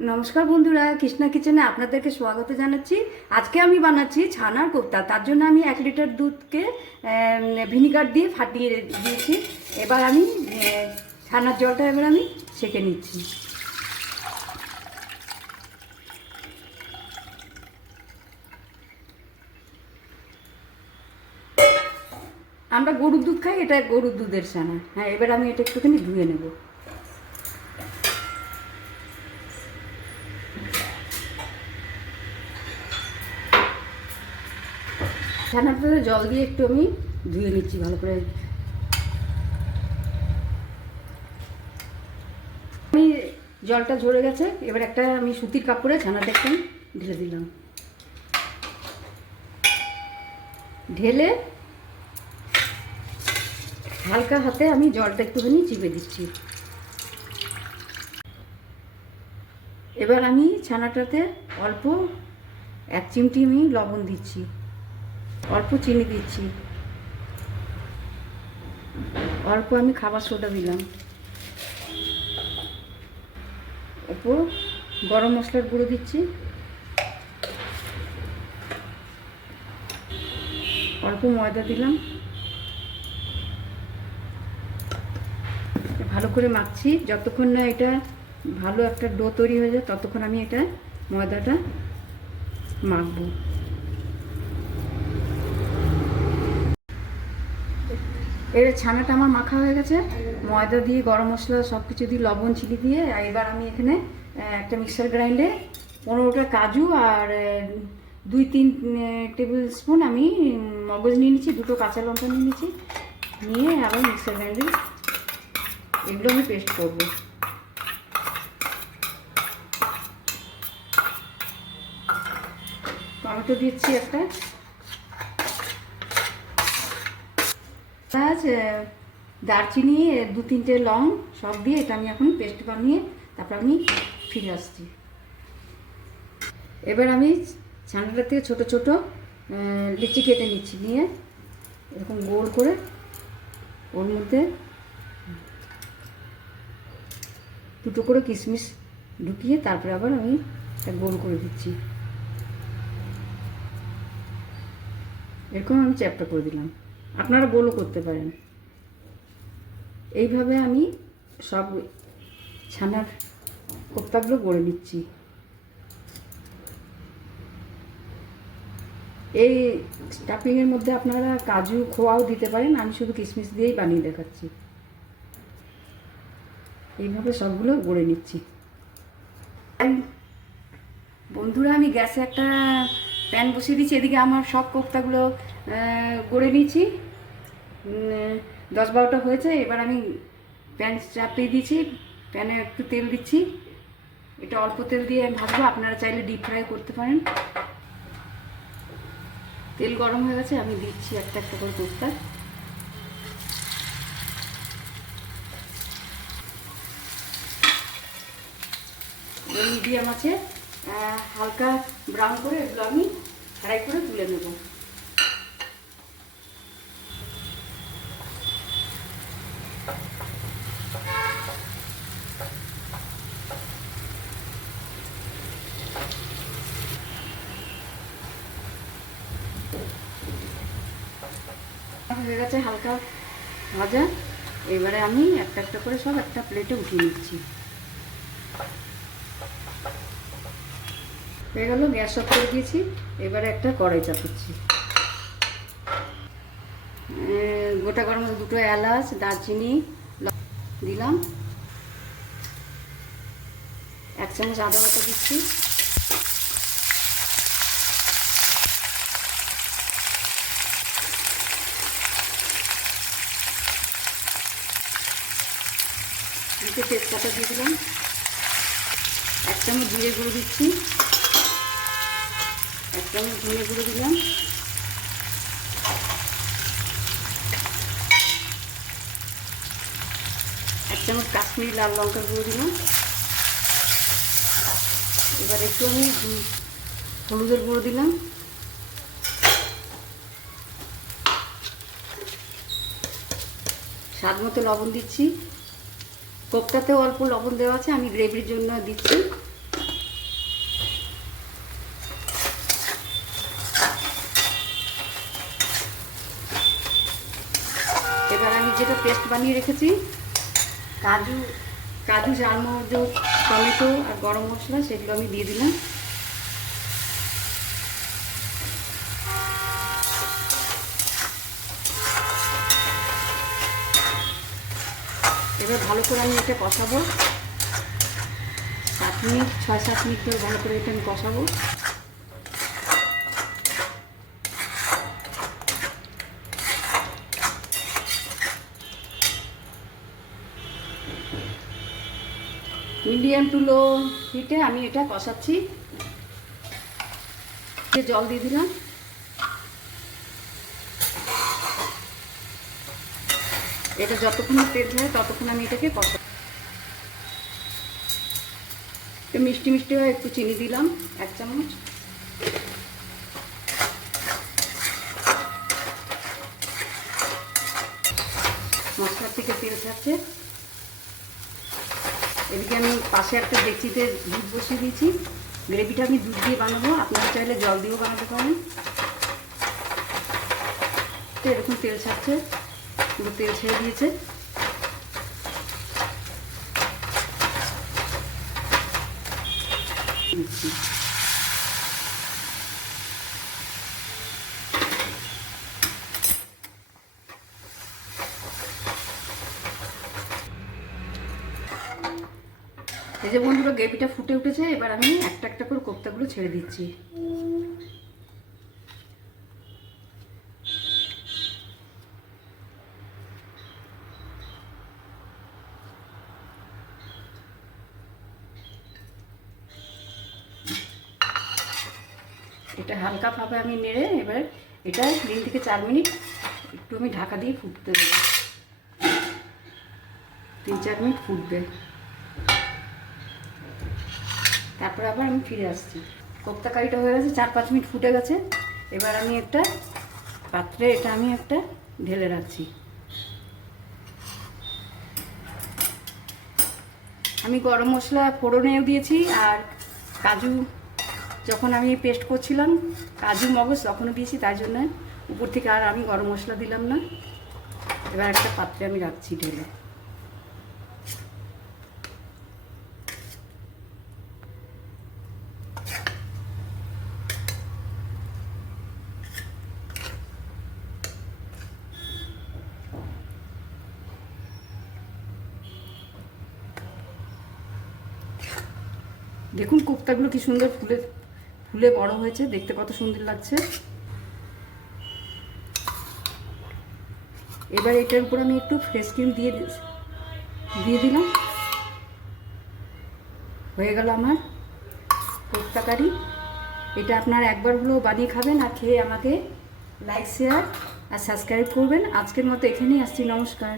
নমস্কার বন্ধুরা, কৃষ্ণা কিচেনে আপনাদেরকে স্বাগত জানাচ্ছি। আজকে আমি বানাচ্ছি ছানার কোফতা। তার জন্য আমি 1 লিটার দুধকে ভিনিগার দিয়ে ফাটিয়ে দিয়েছি। এবার আমি ছানার জলটা আমি সেঁকে নিচ্ছি। আমরা গরুর দুধ খাই, এটা গরুর দুধের ছানা। হ্যাঁ, এবার আমি এটা একটুখানি ধুয়ে নেব। ছানাটা জল দিয়ে একটু আমি ধুয়ে নিচ্ছি ভালো করে। আমি জলটা ঝরে গেছে, এবার একটা আমি সুতির কাপড়ে ছানাটা একটু ঢেলে দিলাম। ঢেলে হালকা হাতে আমি জলটা একটুখানি চিপে দিচ্ছি। এবার আমি ছানাটাতে অল্প 1 চিমটি আমি লবণ দিচ্ছি, অল্প চিনি দিচ্ছি, অল্প আমি খাবার সোডা দিলাম, অল্প গরম মশলার গুঁড়ো দিচ্ছি, অল্প ময়দা দিলাম। ভালো করে মাখছি, যতক্ষণ না এটা ভালো একটা ডো তৈরি হয়ে যায় ততক্ষণ আমি এটা ময়দাটা মাখবো। এবার ছানাটা আমার মাখা হয়ে গেছে, ময়দা দিয়ে গরম মশলা সব কিছু দিয়ে লবণ চিনি দিয়ে। এবার আমি এখানে একটা মিক্সার গ্রাইন্ডে 15টা কাজু আর 2-3 টেবিল স্পুন আমি মগজ নিয়ে নিচ্ছি, 2টো কাঁচা লঙ্কা নিয়ে নিচ্ছি, নিয়ে আবার মিক্সার গ্রাইন্ডে এগুলো আমি পেস্ট করবো। টমেটো দিচ্ছি একটা, পেঁয়াজ, দারচিনি, 2-3টে লং সব দিয়ে এটা আমি এখন পেস্ট বানিয়ে তারপর আমি ফিরে আসছি। এবার আমি ছানাটা থেকে ছোটো ছোটো লিচি কেটে নিচ্ছি, নিয়ে এরকম গোল করে ওর মধ্যে 2টো করে কিশমিশ ঢুকিয়ে তারপরে আবার আমি গোল করে দিচ্ছি। এরকম আমি চ্যাপটা করে দিলাম, আপনারা গোলও করতে পারেন। এইভাবে আমি সব ছানার কোফতাগুলো গড়ে নিচ্ছি। এই স্টাফিংয়ের মধ্যে আপনারা কাজু খোয়াও দিতে পারেন, আমি শুধু কিশমিশ দিয়েই বানিয়ে দেখাচ্ছি। এইভাবে সবগুলো গড়ে নিচ্ছি। বন্ধুরা, আমি গ্যাসে একটা প্যান বসিয়ে দিচ্ছি, এদিকে আমার সব কোফতাগুলো গড়ে নিয়েছি। 10-12টা হয়েছে। এবার আমি প্যান চাপিয়ে দিয়েছি, প্যানে একটু তেল দিচ্ছি। এটা অল্প তেল দিয়ে আমি ভাজবো, আপনারা চাইলে ডিপ ফ্রাই করতে পারেন। তেল গরম হয়ে গেছে, আমি দিচ্ছি একটা একটা করে কোফতা। মিডিয়াম আছে, হালকা ব্রাউন করে এগুলো আমি ফ্রাই করে তুলে নেব। হয়ে গেছে হালকা ভাজা। এবারে আমি একটা একটা করে সব একটা প্লেটে উঠিয়ে নিচ্ছি। হয়ে গেল, গ্যাস অফ করে দিয়েছি। এবারে একটা কড়াই চাপাচ্ছি। গোটা গরম মশলা, 2টো এলাচ, দারচিনি দিলাম, 1 চামচ আদা বাটা দিচ্ছি, দিতে তেজপাতা দিয়ে দিলাম, 1 চামচ জিরে গুঁড়ো দিচ্ছি, 1 চামচ ধনে গুঁড়ো দিলাম, 1 চামচ কাশ্মীরি লাল লঙ্কার গুঁড়ো দিলাম। এবার একটু আমি হলুদের গুঁড়ো দিলাম, স্বাদ মতো লবণ দিচ্ছি। কোফতাতেও অল্প লবণ দেওয়া আছে, আমি গ্রেভির জন্য দিচ্ছি। যেটা পেস্ট বানিয়ে রেখেছি, কাজু কাজু চারমগজ, টমেটো আর গরম মশলা, সেগুলো আমি দিয়ে দিলাম। এবার ভালো করে আমি এটা কষাবো, 6-7 মিনিট ধরে ভালো করে এটা আমি কষাবো। মিডিয়াম টু লো হিটে আমি এটা কষাচ্ছি। জল দিয়ে দিলাম। এটা যতক্ষণ তেল হয় ততক্ষণ আমি এটাকে কষা। মিষ্টি মিষ্টি হয়, একটু চিনি দিলাম 1 চামচ। মশলার থেকে তেল ছাড়ছে। এদিকে আমি পাশে একটা ডেকচিতে দুধ বসিয়ে দিয়েছি। গ্রেভিটা আমি দুধ দিয়ে বানাবো, আপনারা চাইলে জল দিয়েও বানাতে পারেন। তো এরকম তেল ছাড়ছে, পুরো তেল ছেড়ে দিয়েছে। এই যে বন্ধুরা, গ্রেভিটা ফুটে উঠেছে। এবার আমি একটা একটা করে কোপ্তাগুলো ছেড়ে দিচ্ছি। এটা হালকা ভাবে আমি নেড়ে এবার এটা 3 থেকে 4 মিনিট একটু আমি ঢাকা দিয়ে ফুটতে দেবো। 3-4 মিনিট ফুটবে, তারপর আবার আমি ফিরে আসছি। কোপ্তা কারিটা হয়ে গেছে, 4-5 মিনিট ফুটে গেছে। এবার আমি একটা পাত্রে এটা আমি একটা ঢেলে রাখছি। আমি গরম মশলা ফোড়নেও দিয়েছি, আর কাজু যখন আমি পেস্ট করছিলাম কাজু মগজ তখনও দিয়েছি, তাই জন্য উপর থেকে আর আমি গরম মশলা দিলাম না। এবার একটা পাত্রে আমি রাখছি ঢেলে। দেখুন কোপ্তাগুলো কি সুন্দর ফুলে ফুলে বড় হয়েছে, দেখতে কত সুন্দর লাগছে। এবার এটার উপর আমি একটু ফ্রেশ ক্রিম দিয়ে দিলাম। হয়ে গেল আমার কোপ্তা কারি। এটা আপনারা একবার হলেও বানিয়ে খাবেন, আর খেয়ে আমাকে লাইক, শেয়ার আর সাবস্ক্রাইব করবেন। আজকের মতো এখানেই আসছি, নমস্কার।